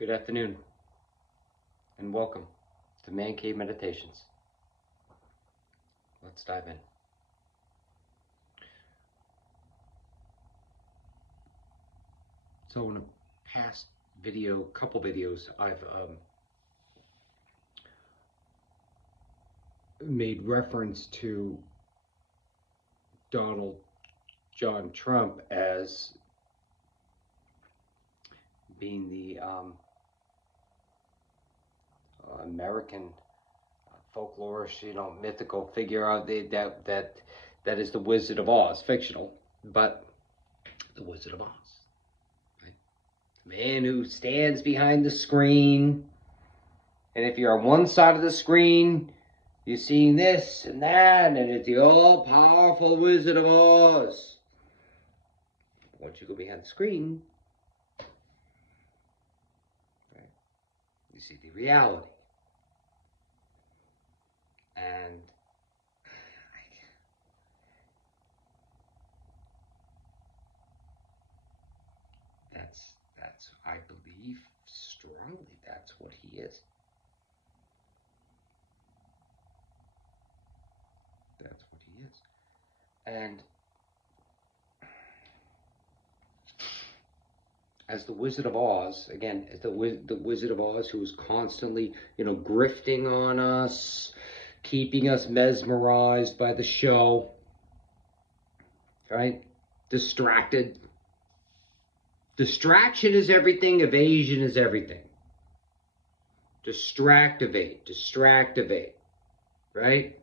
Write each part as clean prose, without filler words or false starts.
Good afternoon, and welcome to Man Cave Meditations. Let's dive in. So in a past couple videos, I've made reference to Donald John Trump as being the American folklorish, mythical figure out there that is the Wizard of Oz, fictional, but the Wizard of Oz, right? The man who stands behind the screen, and if you're on one side of the screen, you're seeing this and that, and it's the all-powerful Wizard of Oz. Once you go behind the screen, right, you see the reality. And that's I believe strongly that's what he is. That's what he is. And as the Wizard of Oz, again, as the Wizard of Oz, who is constantly, grifting on us, keeping us mesmerized by the show, right? Distracted. Distraction is everything. Evasion is everything. Distractivate, right?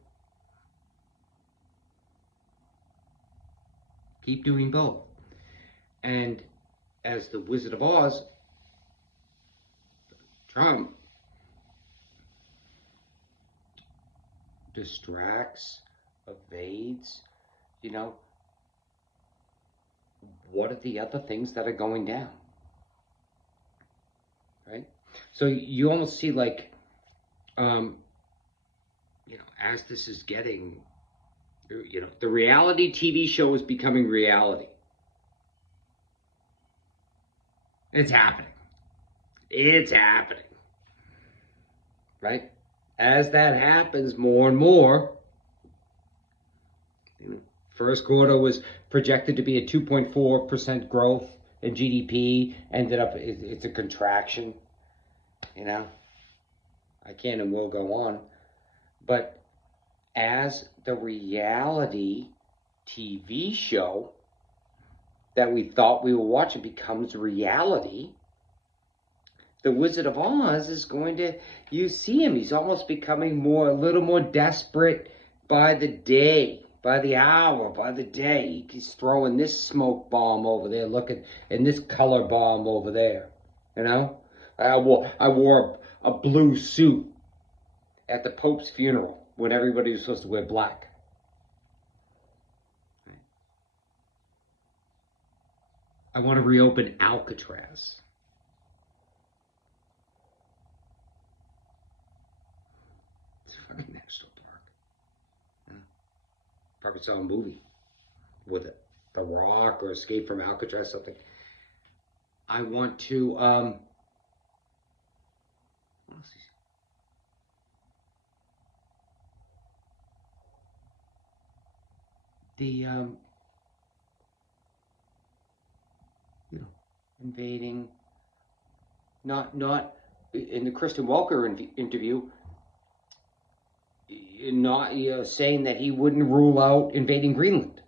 Keep doing both. And as the Wizard of Oz, Trump distracts, evades, what are the other things that are going down, right? So you almost see like, as this is getting, the reality TV show is becoming reality. It's happening. It's happening. Right? As that happens more and more, first quarter was projected to be a 2.4% growth in GDP. Ended up, it's a contraction. I can and will go on. But as the reality TV show that we thought we were watching becomes reality, the Wizard of Oz is going to, you see him, he's almost becoming a little more desperate by the day, by the hour, by the day. He's throwing this smoke bomb over there, looking, and this color bomb over there, I wore a blue suit at the Pope's funeral when everybody was supposed to wear black. I want to reopen Alcatraz. It's a fucking national park. Probably saw a movie with it. The Rock or Escape from Alcatraz, something. I want to, what else is the, invading, not in the Kristen Welker interview, not saying that he wouldn't rule out invading Greenland.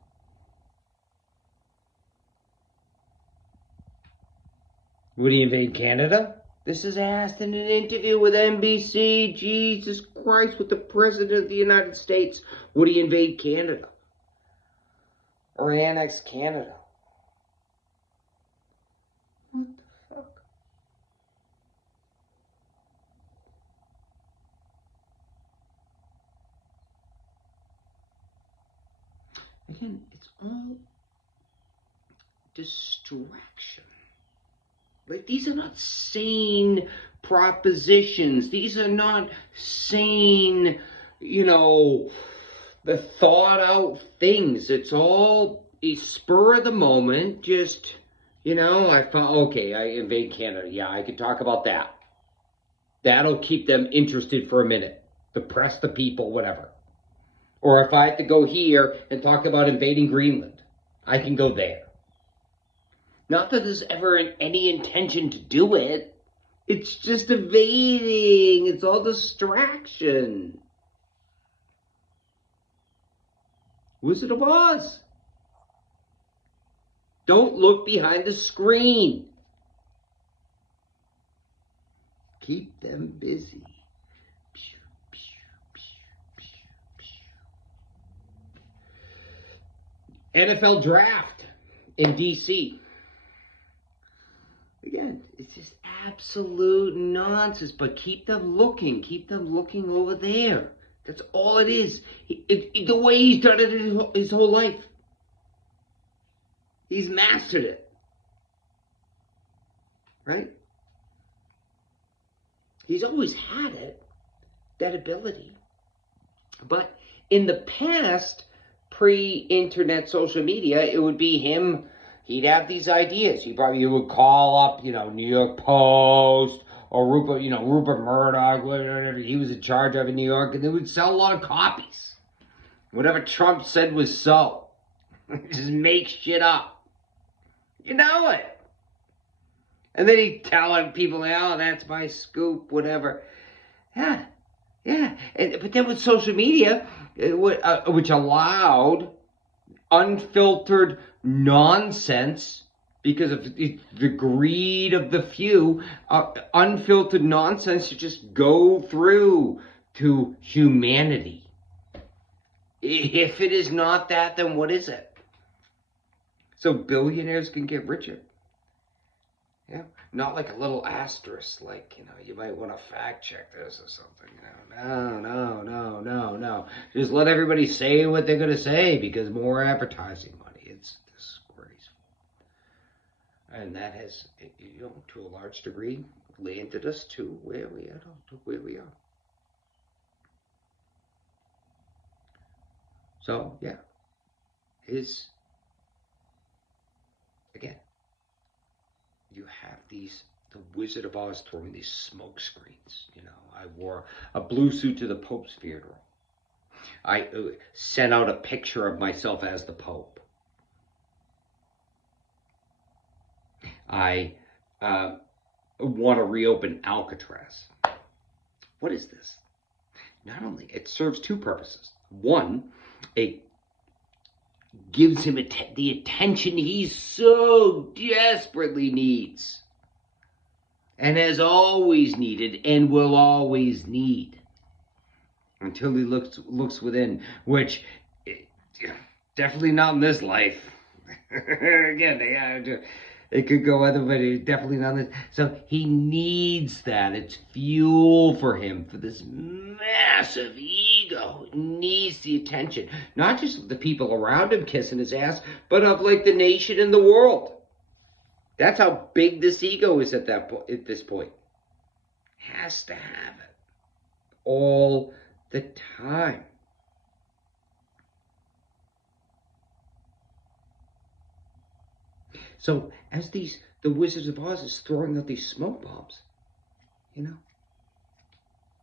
Would he invade Canada? This is asked in an interview with NBC. Jesus Christ, with the President of the United States. Would he invade Canada? Or annex Canada? What the fuck? Again, it's all distraction. Like, these are not sane propositions. These are not sane, the thought out things. It's all a spur of the moment, just You know, I thought, okay, I invade Canada. Yeah, I could talk about that. That'll keep them interested for a minute. Depress the people, whatever. Or if I had to go here and talk about invading Greenland, I can go there. Not that there's ever any intention to do it. It's just evading. It's all distraction. Wizard of Oz. Don't look behind the screen. Keep them busy. NFL draft in DC. Again, it's just absolute nonsense, but keep them looking. Keep them looking over there. That's all it is. The way he's done it his whole life. He's mastered it. Right? He's always had it, that ability. But in the past, pre-internet social media, it would be him. He'd have these ideas. He would call up, New York Post or Rupert Murdoch, whatever he was in charge of in New York, and they would sell a lot of copies. Whatever Trump said was so. Just make shit up. You know it. And then he'd tell people, oh, that's my scoop, whatever. Yeah. But then with social media, which allowed unfiltered nonsense because of the greed of the few, unfiltered nonsense to just go through to humanity. If it is not that, then what is it? So billionaires can get richer. Yeah, not like a little asterisk, like, you might want to fact check this or something. No. Just let everybody say what they're going to say because more advertising money. It's disgraceful. And that has, to a large degree, landed us to where we are. So, yeah, again, you have the Wizard of Oz throwing these smoke screens. I wore a blue suit to the Pope's funeral. I sent out a picture of myself as the Pope. I want to reopen Alcatraz. What is this? Not only, it serves two purposes. One, it gives him the attention he so desperately needs and has always needed and will always need until he looks within, which definitely not in this life. Again, it could go other way, definitely not this. So he needs that. It's fuel for him, for this massive ego. He needs the attention. Not just the people around him kissing his ass, but of like the nation and the world. That's how big this ego is at this point. Has to have it. All the time. So as the Wizards of Oz is throwing out these smoke bombs,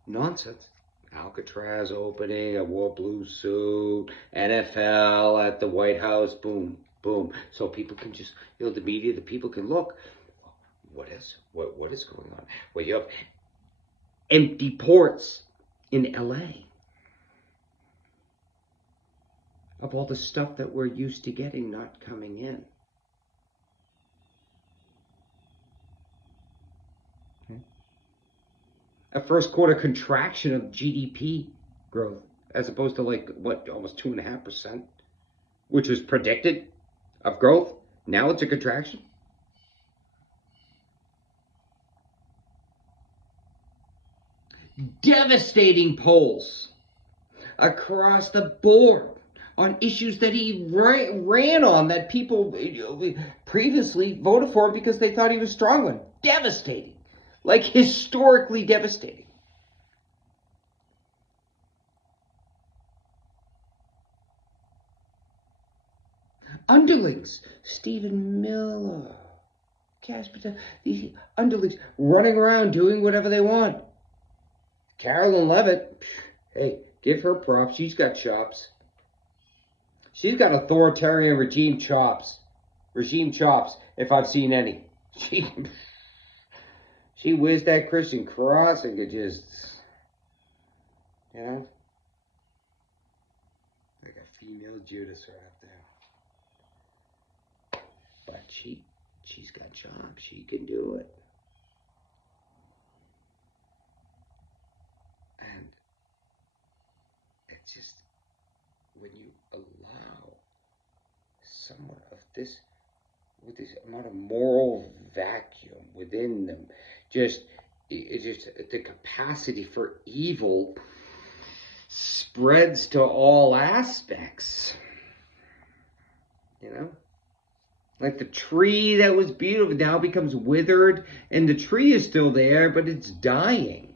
nonsense. Alcatraz opening, I wore a blue suit, NFL at the White House, boom, boom. So people can just, the media, the people can look. What is going on? Well, you have empty ports in LA of all the stuff that we're used to getting not coming in. A first quarter contraction of GDP growth, as opposed to almost 2.5%, which was predicted of growth. Now it's a contraction. Devastating polls across the board on issues that he ran on that people previously voted for him because they thought he was strong on. Devastating. Like historically devastating. Underlings, Stephen Miller, Cash Patel, these underlings running around doing whatever they want. Carolyn Levitt, hey, give her props. She's got chops. She's got authoritarian regime chops. Regime chops, if I've seen any. She whizzed that Christian cross and could just, you know, like a female Judas right up there. But she's got chops. She can do it. And it's just, when you allow someone of this, with this amount of moral vacuum within them, just the capacity for evil spreads to all aspects. You know? Like the tree that was beautiful now becomes withered, and the tree is still there, but it's dying.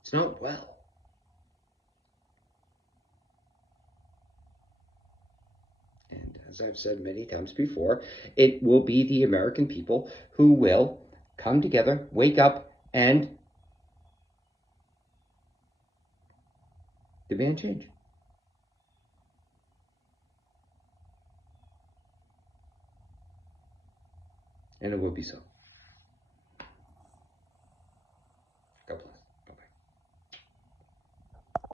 It's not well. And as I've said many times before, it will be the American people who will come together, wake up, and demand change. And it will be so.